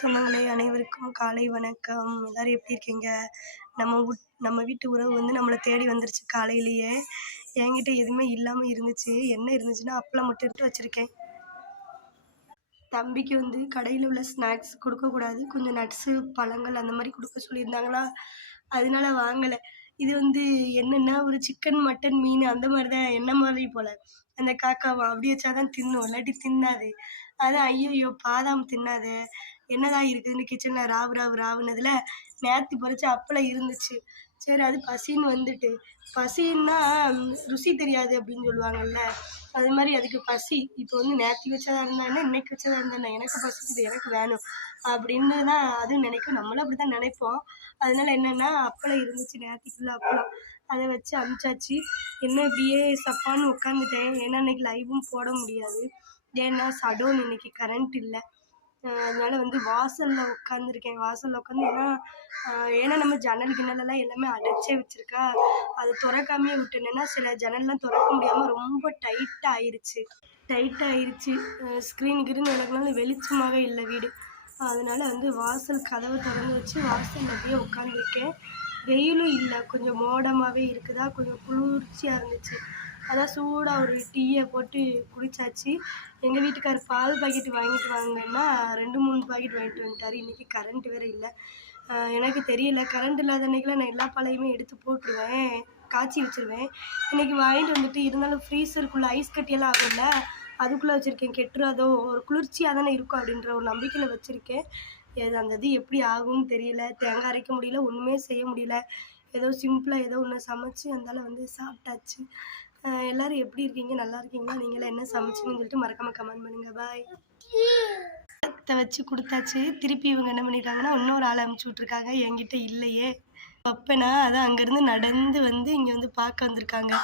சொந்தங்களே அனைவருக்கும் காலை வணக்கம். எல்லாரும் எப்படி இருக்கீங்க? நம்ம வீட்டு உறவு வந்து நம்மளை தேடி வந்துருச்சு காலையிலேயே. என்கிட்ட எதுவுமே இல்லாமல் இருந்துச்சு. என்ன இருந்துச்சுன்னா அப்பளம் மட்டும் எடுத்து வச்சுருக்கேன். தம்பிக்கு வந்து கடையில் உள்ள ஸ்நாக்ஸ் கொடுக்கக்கூடாது, கொஞ்சம் நட்ஸு பழங்கள் அந்த மாதிரி கொடுக்க சொல்லியிருந்தாங்களா, அதனால வாங்கலை. இது வந்து என்னென்னா ஒரு சிக்கன் மட்டன் மீன் அந்த மாதிரி தான், என்ன மாதிரி போல் அந்த காக்காவை அப்படி வச்சா தான் தின்னும், இல்லாட்டி தின்னாது. அதான் ஐயோ பாதாம் தின்னாது, என்னதான் இருக்குதுன்னு கிச்சனில் ராவு ராவு ராவுனதில் நேற்று பறிச்ச அப்பளம் இருந்துச்சு. சரி அது பசின்னு வந்துட்டு, பசின்னா ருசி தெரியாது அப்படின்னு சொல்லுவாங்கல்ல, அது மாதிரி அதுக்கு பசி. இப்போ வந்து நேற்று வச்சதாக இருந்தானே இன்னைக்கு வச்சதாக இருந்தானே, எனக்கு பசிக்குது எனக்கு வேணும் அப்படின்னு தான் அதுவும் நினைக்கும். நம்மளும் அப்படி தான் நினைப்போம். அதனால என்னென்னா அப்பளம் இருந்துச்சு, நேற்றுக்குள்ள அப்பளம் அதை வச்சு அனுப்பிச்சாச்சு. என்ன இப்படியே சப்பான்னு உட்காந்துட்டேன், ஏன்னா இன்னைக்கு லைவும் போட முடியாது. ஏன்னா சடோன் இன்னைக்கு கரண்ட் இல்லை. அதனால வந்து வாசலில் உட்காந்துருக்கேன். வாசலில் உட்காந்து ஏன்னா நம்ம ஜன்னல் கிணலெல்லாம் எல்லாமே அடைச்சே வச்சுருக்கா, அதை திறக்காமையே விட்டுனேன்னா சில ஜன்னல்லாம் திறக்க முடியாமல் ரொம்ப டைட்டாகிருச்சு. ஸ்க்ரீனுக்குன்னு எனக்குலாம் வெளிச்சமாகவே இல்லை வீடு. அதனால் வந்து வாசல் கதவை திறந்து வச்சு வாசலில் அப்படியே உட்காந்துருக்கேன். வெயிலும் இல்லை, கொஞ்சம் மோடமாகவே இருக்குதா, கொஞ்சம் குளிர்ச்சியாக இருந்துச்சு. அதான் சூடாக ஒரு டீயை போட்டு குடித்தாச்சு. எங்கள் வீட்டுக்காரர் பால் பாக்கெட்டு வாங்கிட்டு வாங்கன்னா 2-3 பாக்கெட் வாங்கிட்டு வந்துட்டார். இன்றைக்கி கரண்ட் வேறு இல்லை. எனக்கு தெரியல, கரண்ட் இல்லாத அன்றைக்கெலாம் நான் எல்லா பாலையுமே எடுத்து போட்டுருவேன், காய்ச்சி வச்சுருவேன். இன்றைக்கி வாங்கிட்டு வந்துட்டு இருந்தாலும் ஃப்ரீசருக்குள்ளே ஐஸ் கட்டியெல்லாம் ஆகும்ல, அதுக்குள்ளே வச்சுருக்கேன். கெட்டுறதோ ஒரு குளிர்ச்சியாக தானே இருக்கும் அப்படின்ற ஒரு நம்பிக்கையில் வச்சுருக்கேன். அந்த இது எப்படி ஆகும்னு தெரியல. தேங்காய் அரைக்க முடியல, ஒன்றுமே செய்ய முடியல. ஏதோ சிம்பிளாக ஏதோ ஒன்று சமைச்சு அதனால் வந்து சாப்பிட்டாச்சு. எல்லோரும் எப்படி இருக்கீங்க? நல்லா இருக்கீங்களா? நீங்களாம் என்ன சமைச்சிங்கன்னு சொல்லிட்டு மறக்காமல் கமெண்ட் பண்ணுங்கள். பாய். வச்சு கொடுத்தாச்சு. திருப்பி இவங்க என்ன பண்ணியிருக்காங்கன்னா இன்னொரு ஆளை அனுப்பிச்சி விட்ருக்காங்க, என்கிட்ட இல்லையே. அப்பனா அதான் அங்கேருந்து நடந்து வந்து இங்கே வந்து பார்க்க வந்திருக்காங்க.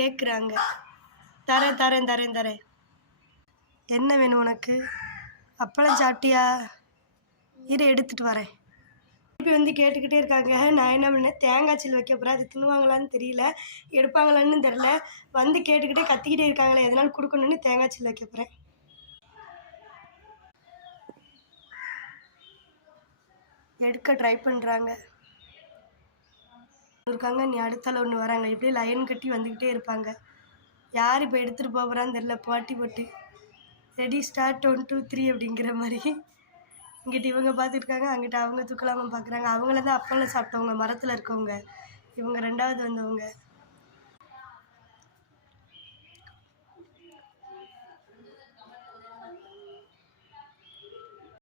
கேட்குறாங்க, தரேன். என்ன வேணும் உனக்கு? அப்பளம் சாப்பிட்டியா? இரு எடுத்துகிட்டு வரேன். திருப்பி வந்து கேட்டுக்கிட்டே இருக்காங்க. நான் என்ன பண்ணேன், தேங்காய் சில்லு வைக்க போகிறேன். அது தின்னுவாங்களான்னு தெரியல, எடுப்பாங்களான்னு தெரில. வந்து கேட்டுக்கிட்டே கத்திக்கிட்டே இருக்காங்களே, எதனாலும் கொடுக்கணுன்னு தேங்காய் சில்லு வைக்க போகிறேன். எடுக்க ட்ரை பண்ணுறாங்க இருக்காங்க. நீ அடுத்தால ஒன்று வராங்க, இப்படியே லைன் கட்டி வந்துக்கிட்டே இருப்பாங்க. யார் இப்போ எடுத்துகிட்டு போகிறான்னு தெரில, பாட்டி போட்டு ரெடி ஸ்டார்ட் 1 2 3 அப்படிங்கிற மாதிரி. இங்கிட்ட இவங்க பார்த்துருக்காங்க, அங்கிட்ட அவங்க தூக்கலாமல் பார்க்குறாங்க. அவங்கள தான் அப்பளம் சாப்பிட்டவங்க, மரத்தில் இருக்கவங்க. இவங்க 2வது வந்தவங்க.